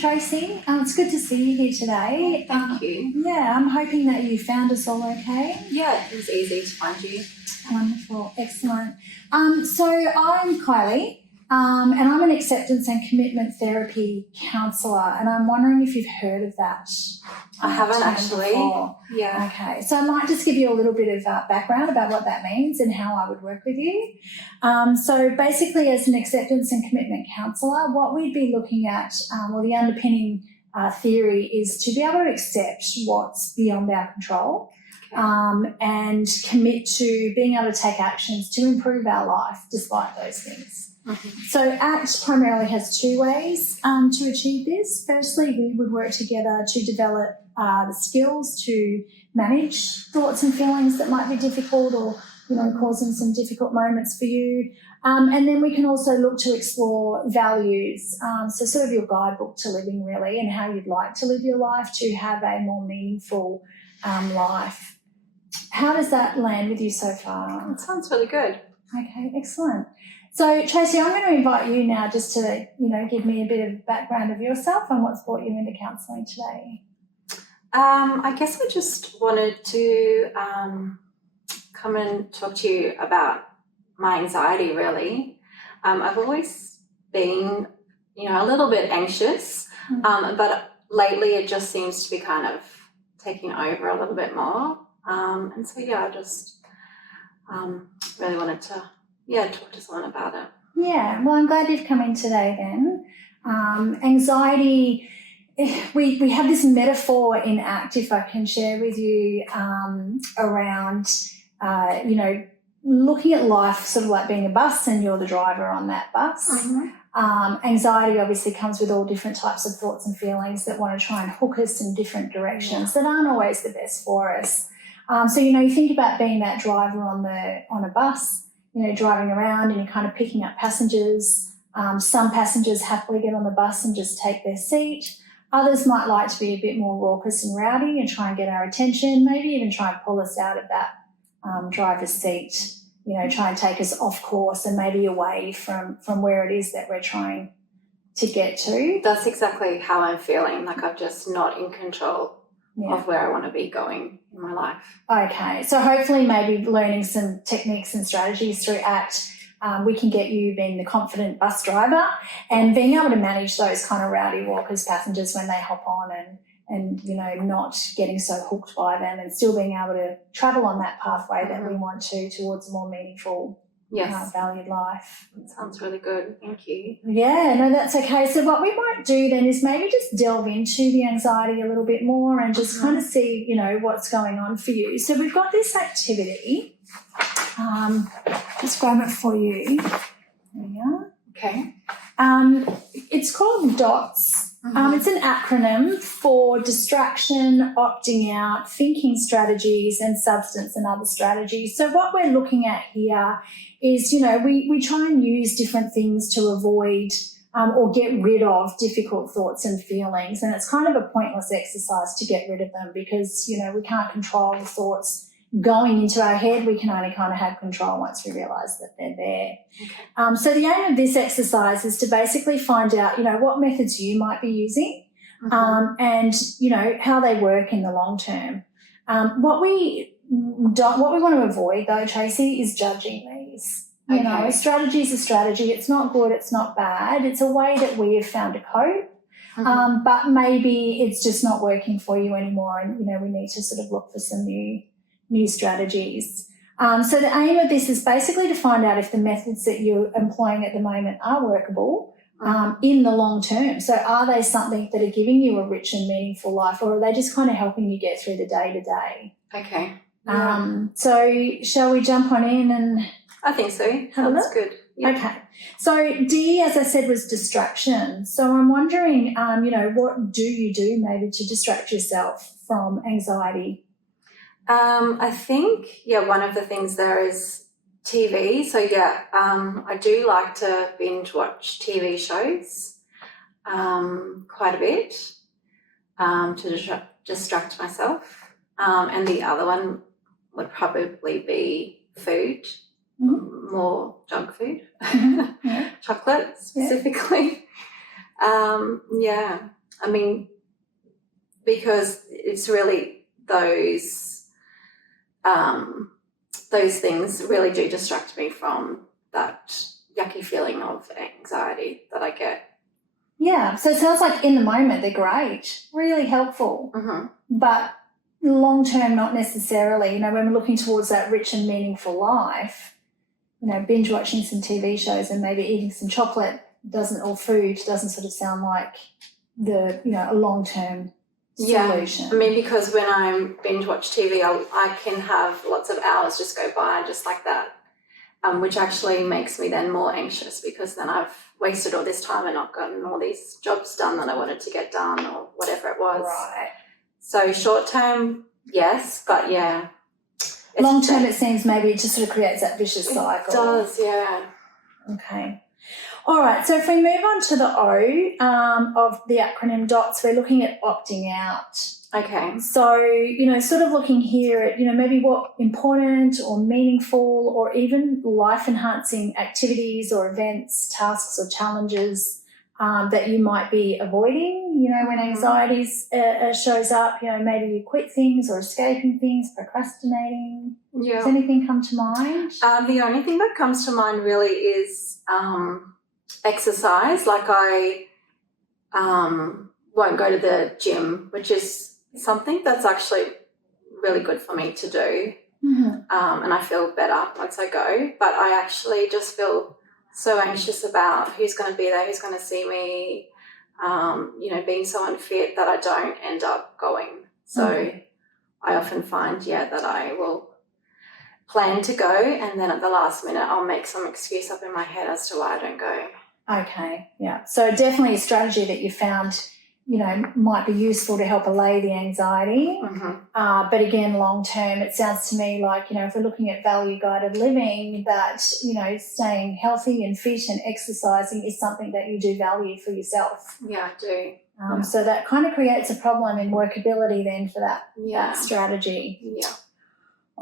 Tracy. It's good to see you here today. Thank you. Yeah, I'm hoping that you found us all okay. Yeah, it was easy to find you. Wonderful, excellent. So I'm Kylie, and I'm an acceptance and commitment therapy counsellor, and I'm wondering if you've heard of that. I haven't actually. Before. Yeah. Okay, so I might just give you a little bit of background about what that means and how I would work with you. So basically, as an acceptance and commitment counsellor, what we'd be looking at, or the underpinning theory, is to be able to accept what's beyond our control. And commit to being able to take actions to improve our life despite those things. Mm-hmm. So ACT primarily has two ways to achieve this. Firstly, we would work together to develop the skills to manage thoughts and feelings that might be difficult or, causing some difficult moments for you. And then we can also look to explore values, so sort of your guidebook to living really, and how you'd like to live your life to have a more meaningful life. How does that land with you so far? That sounds really good. Okay, excellent. So, Tracy, I'm going to invite you now just to, give me a bit of background of yourself and what's brought you into counselling today. I guess I just wanted to come and talk to you about my anxiety, really. I've always been, a little bit anxious, but lately it just seems to be kind of taking over a little bit more. And so, I just really wanted to, talk to someone about it. Yeah, well, I'm glad you've come in today then. Anxiety, we have this metaphor in ACT, if I can share with you, around, looking at life sort of like being a bus and you're the driver on that bus. Mm-hmm. Anxiety obviously comes with all different types of thoughts and feelings that want to try and hook us in different directions that aren't always the best for us. So, you think about being that driver on a bus, driving around and you're kind of picking up passengers. Some passengers happily get on the bus and just take their seat. Others might like to be a bit more raucous and rowdy and try and get our attention, maybe even try and pull us out of that driver's seat, try and take us off course and maybe away from where it is that we're trying to get to. That's exactly how I'm feeling, like I'm just not in control of where I want to be going in my life. Okay, so hopefully maybe learning some techniques and strategies through ACT, we can get you being the confident bus driver and being able to manage those kind of rowdy walkers, passengers when they hop on and not getting so hooked by them and still being able to travel on that pathway that we want to towards a more meaningful, valued life. That sounds really good. Thank you. Yeah, no, that's okay. So what we might do then is maybe just delve into the anxiety a little bit more and just kind of see, what's going on for you. So we've got this activity. Just grab it for you. There we are. Okay. It's called DOTS. It's an acronym for distraction, opting out, thinking strategies, and substance and other strategies. So what we're looking at here is, we try and use different things to avoid or get rid of difficult thoughts and feelings. And it's kind of a pointless exercise to get rid of them because, we can't control the thoughts going into our head. We can only kind of have control once we realise that they're there. Okay. So the aim of this exercise is to basically find out, what methods you might be using and, how they work in the long term. What we want to avoid though, Tracy, is judging these. A strategy is a strategy. It's not good, it's not bad. It's a way that we have found to cope. But maybe it's just not working for you anymore and, we need to sort of look for some new strategies. So the aim of this is basically to find out if the methods that you're employing at the moment are workable in the long term. So are they something that are giving you a rich and meaningful life, or are they just kind of helping you get through the day-to-day? Okay. So shall we jump on in and I think so. That's good. Yeah. Okay. So D, as I said, was distraction. So I'm wondering, what do you do maybe to distract yourself from anxiety? I think, one of the things there is TV. So, I do like to binge watch TV shows quite a bit to distract myself. And the other one would probably be food, more junk food, chocolate specifically. I mean, because it's really those things really do distract me from that yucky feeling of anxiety that I get. Yeah, so it sounds like in the moment they're great, really helpful, but long term not necessarily. When we're looking towards that rich and meaningful life, binge watching some TV shows and maybe eating some chocolate or food doesn't sort of sound like a long term solution. Yeah, I mean, because when I binge watch TV, I can have lots of hours just go by just like that, which actually makes me then more anxious because then I've wasted all this time and not gotten all these jobs done that I wanted to get done or whatever it was. Right. So short term, yes, but yeah. Long term, it seems maybe it just sort of creates that vicious cycle. It does, yeah. Okay. All right, so if we move on to the O of the acronym DOTS, we're looking at opting out. Okay. So, sort of looking here at, maybe what important or meaningful or even life-enhancing activities or events, tasks or challenges that you might be avoiding, when anxiety shows up, maybe you quit things or escaping things, procrastinating. Yeah. Does anything come to mind? The only thing that comes to mind really is exercise. Like I won't go to the gym, which is something that's actually really good for me to do. And I feel better once I go. But I actually just feel so anxious about who's going to be there, who's going to see me, being so unfit that I don't end up going. So I often find, that I will plan to go and then at the last minute I'll make some excuse up in my head as to why I don't go. Okay, yeah. So definitely a strategy that you found, might be useful to help allay the anxiety. But again, long term, it sounds to me like, if we're looking at value-guided living, that, staying healthy and fit and exercising is something that you do value for yourself. Yeah, I do. So that kind of creates a problem in workability then for that strategy. Yeah.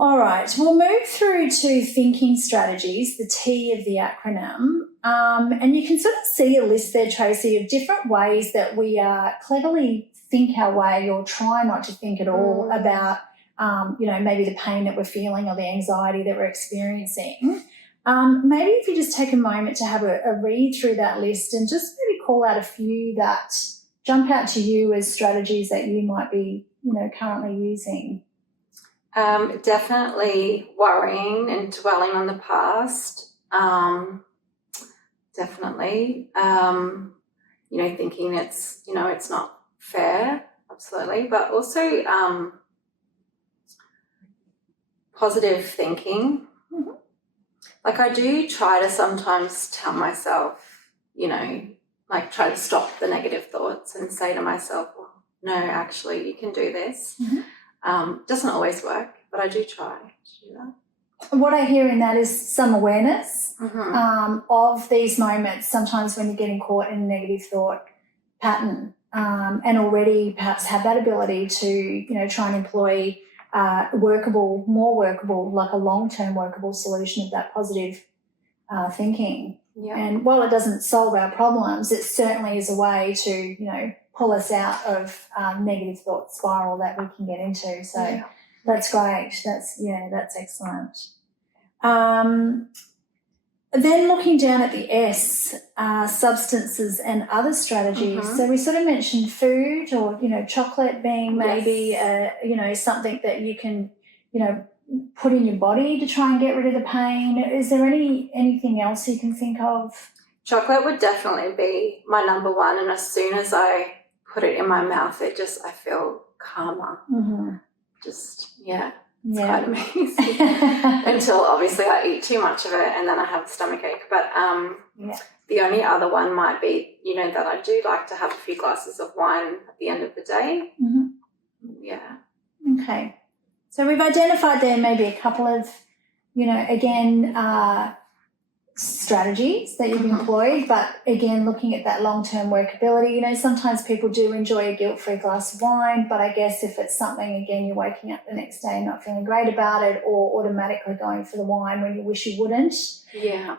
All right, we'll move through to thinking strategies, the T of the acronym. And you can sort of see a list there, Tracy, of different ways that we cleverly think our way or try not to think at all about, maybe the pain that we're feeling or the anxiety that we're experiencing. Maybe if you just take a moment to have a read through that list and just maybe call out a few that jump out to you as strategies that you might be, currently using. Definitely worrying and dwelling on the past. Definitely. Thinking it's not fair, absolutely. But also positive thinking. Like I do try to sometimes tell myself, try to stop the negative thoughts and say to myself, well, no, actually you can do this. Doesn't always work, but I do try to do that. What I hear in that is some awareness of these moments, sometimes when you're getting caught in a negative thought pattern, and already perhaps have that ability to, try and employ more workable, like a long-term workable solution of that positive thinking. Yeah. And while it doesn't solve our problems, it certainly is a way to, pull us out of negative thought spiral that we can get into. So that's great. That's excellent. Then looking down at the S, substances and other strategies. So we sort of mentioned food or, chocolate being maybe, something that you can, put in your body to try and get rid of the pain. Is there anything else you can think of? Chocolate would definitely be my number one, and as soon as I put it in my mouth, I feel calmer. Just, it's quite amazing. Until obviously I eat too much of it and then I have a stomach ache. But the only other one might be, that I do like to have a few glasses of wine at the end of the day. Yeah. Okay. So we've identified there maybe a couple of, strategies that you've employed, but again, looking at that long-term workability, sometimes people do enjoy a guilt-free glass of wine, but I guess if it's something, again, you're waking up the next day not feeling great about it or automatically going for the wine when you wish you wouldn't,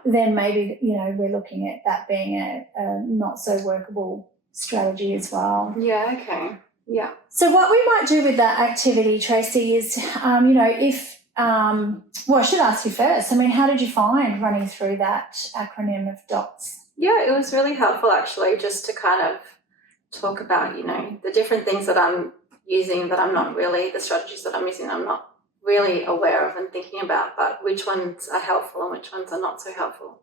then maybe, we're looking at that being a not so workable strategy as well. Yeah, okay. Yeah. So what we might do with that activity, Tracy, is, if, well, I should ask you first. I mean, how did you find running through that acronym of DOTS? Yeah, it was really helpful actually, just to kind of talk about, the different things that I'm using that I'm not really, the strategies that I'm using, I'm not really aware of and thinking about, but which ones are helpful and which ones are not so helpful.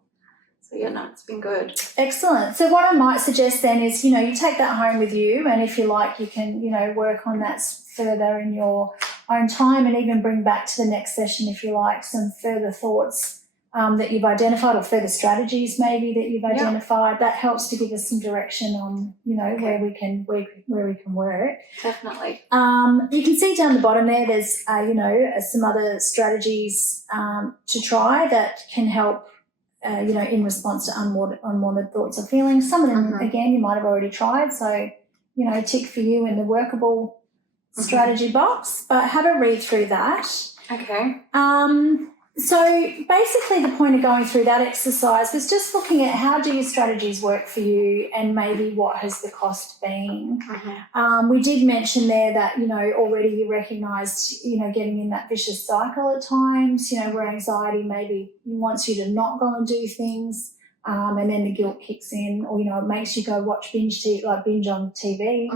So yeah, no, it's been good. Excellent. So what I might suggest then is, you take that home with you, and if you like, you can, work on that further in your own time, and even bring back to the next session, if you like, some further thoughts that you've identified, or further strategies maybe that you've identified. That helps to give us some direction on, where we can work. Definitely. You can see down the bottom there's some other strategies to try that can help. In response to unwanted thoughts or feelings. Some of them, again, you might have already tried. So, tick for you in the workable strategy box. But have a read through that. Okay. So basically the point of going through that exercise was just looking at how do your strategies work for you, and maybe what has the cost been. We did mention there that, already you recognised, getting in that vicious cycle at times, where anxiety maybe wants you to not go and do things, and then the guilt kicks in, or, it makes you go watch binge on TV,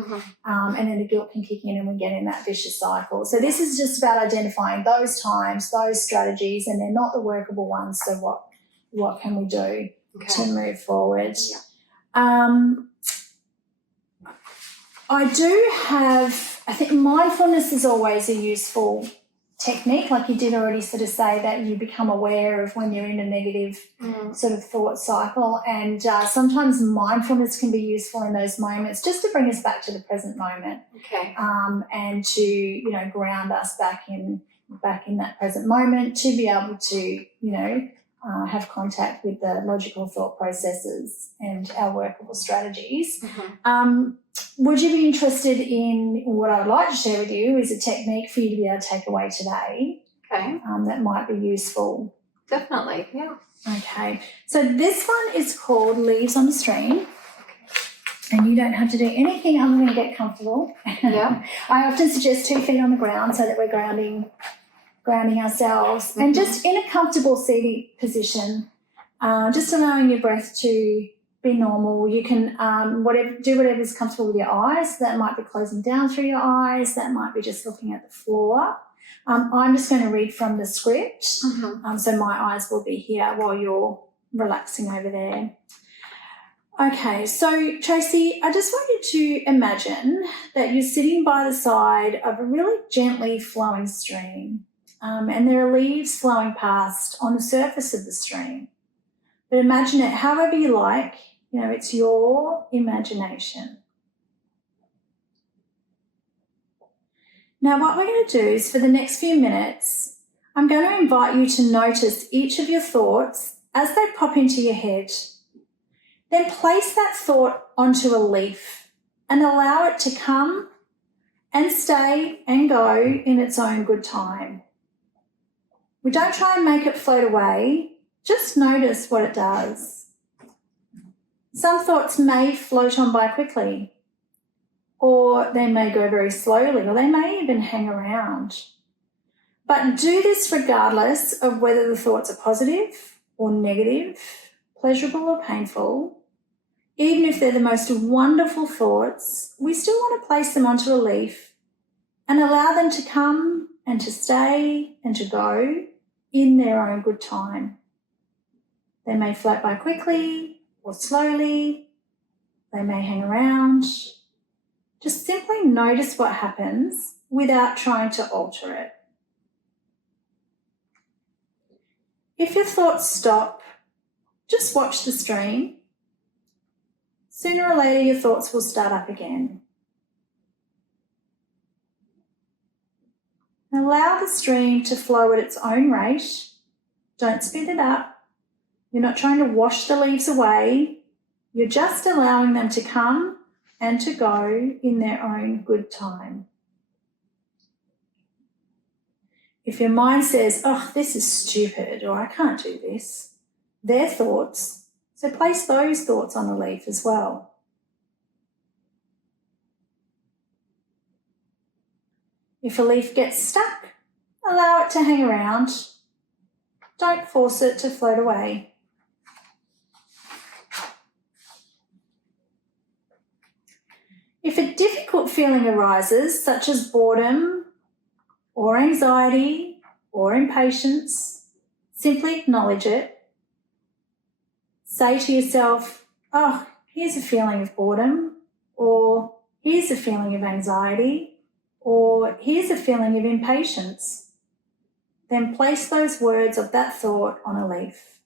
and then the guilt can kick in and we get in that vicious cycle. So this is just about identifying those times, those strategies, and they're not the workable ones. So what can we do to move forward? I think mindfulness is always a useful technique. Like you did already sort of say that you become aware of when you're in a negative sort of thought cycle, and sometimes mindfulness can be useful in those moments, just to bring us back to the present moment. And to ground us back in that present moment, to be able to have contact with the logical thought processes and our workable strategies. Would you be interested in, what I would like to share with you is a technique for you to be able to take away today that might be useful? Definitely, yeah. Okay, so this one is called Leaves on the Stream, and you don't have to do anything other than get comfortable. Yeah. I often suggest 2 feet on the ground so that we're grounding ourselves, and just in a comfortable seated position, just allowing your breath to be normal. You can do whatever's comfortable with your eyes. That might be closing down through your eyes. That might be just looking at the floor. I'm just going to read from the script. So my eyes will be here while you're relaxing over there. Okay, so Tracy, I just want you to imagine that you're sitting by the side of a really gently flowing stream, and there are leaves flowing past on the surface of the stream. But imagine it however you like. It's your imagination. Now, what we're going to do is, for the next few minutes, I'm going to invite you to notice each of your thoughts as they pop into your head. Then place that thought onto a leaf and allow it to come and stay and go in its own good time. We don't try and make it float away. Just notice what it does. Some thoughts may float on by quickly, or they may go very slowly, or they may even hang around. But do this regardless of whether the thoughts are positive or negative, pleasurable or painful. Even if they're the most wonderful thoughts, we still want to place them onto a leaf and allow them to come and to stay and to go in their own good time. They may float by quickly or slowly. They may hang around. Just simply notice what happens without trying to alter it. If your thoughts stop, just watch the stream. Sooner or later, your thoughts will start up again. Allow the stream to flow at its own rate. Don't speed it up. You're not trying to wash the leaves away. You're just allowing them to come and to go in their own good time. If your mind says, oh, this is stupid, or I can't do this, they're thoughts. So place those thoughts on the leaf as well. If a leaf gets stuck, allow it to hang around. Don't force it to float away. If a difficult feeling arises, such as boredom or anxiety or impatience, simply acknowledge it. Say to yourself, oh, here's a feeling of boredom, or here's a feeling of anxiety, or here's a feeling of impatience. Then place those words of that thought on a leaf.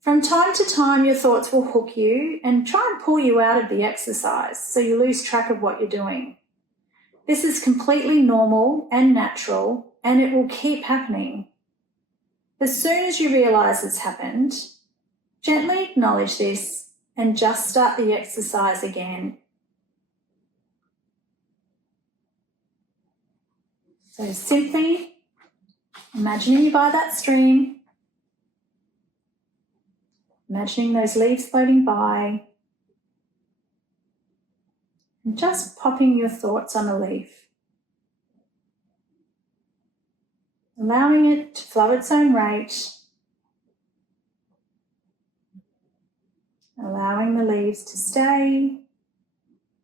From time to time, your thoughts will hook you and try and pull you out of the exercise so you lose track of what you're doing. This is completely normal and natural, and it will keep happening. As soon as you realise it's happened, gently acknowledge this and just start the exercise again. So simply imagining you're by that stream, imagining those leaves floating by, and just popping your thoughts on a leaf. Allowing it to flow its own rate, allowing the leaves to stay,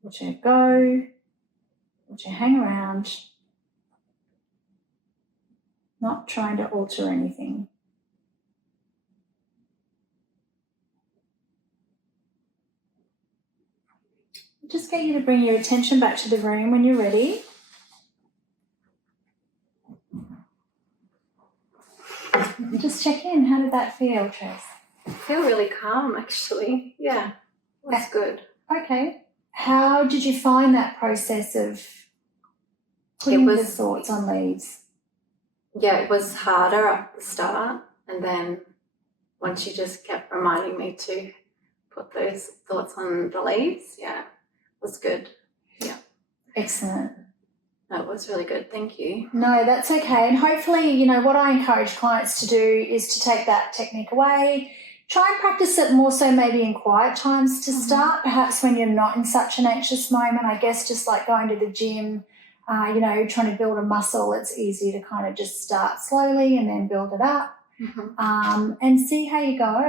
or to go, or to hang around, not trying to alter anything. Just get you to bring your attention back to the room when you're ready. Just check in. How did that feel, Trace? I feel really calm, actually. Yeah, that's good. Okay. How did you find that process of putting the thoughts on leaves? Yeah, it was harder at the start, and then once you just kept reminding me to put those thoughts on the leaves, yeah, it was good. Yeah. Excellent. That was really good. Thank you. No, that's okay. And hopefully, you know, what I encourage clients to do is to take that technique away. Try and practice it more so maybe in quiet times to start, perhaps when you're not in such an anxious moment. I guess just like going to the gym, you know, trying to build a muscle, it's easy to kind of just start slowly and then build it up. And see how you go.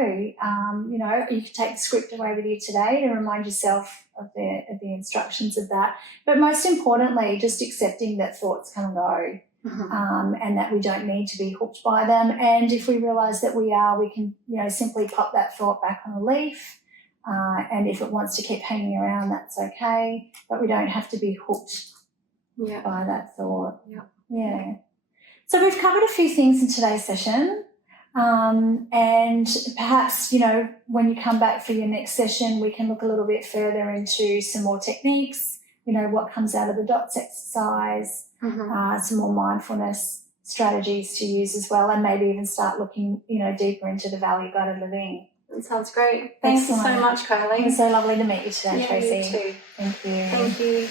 You know, you can take the script away with you today to remind yourself of the instructions of that. But most importantly, just accepting that thoughts come and go, and that we don't need to be hooked by them. And if we realise that we are, we can, you know, simply pop that thought back on a leaf. And if it wants to keep hanging around, that's okay. But we don't have to be hooked by that thought. Yeah. So we've covered a few things in today's session. And perhaps, you know, when you come back for your next session, we can look a little bit further into some more techniques, you know, what comes out of the DOTS exercise, some more mindfulness strategies to use as well, and maybe even start looking, you know, deeper into the value-guided living. That sounds great. Thank you so much, Kylie. It was so lovely to meet you today, Yeah, Tracy. you too. Thank you. Thank you.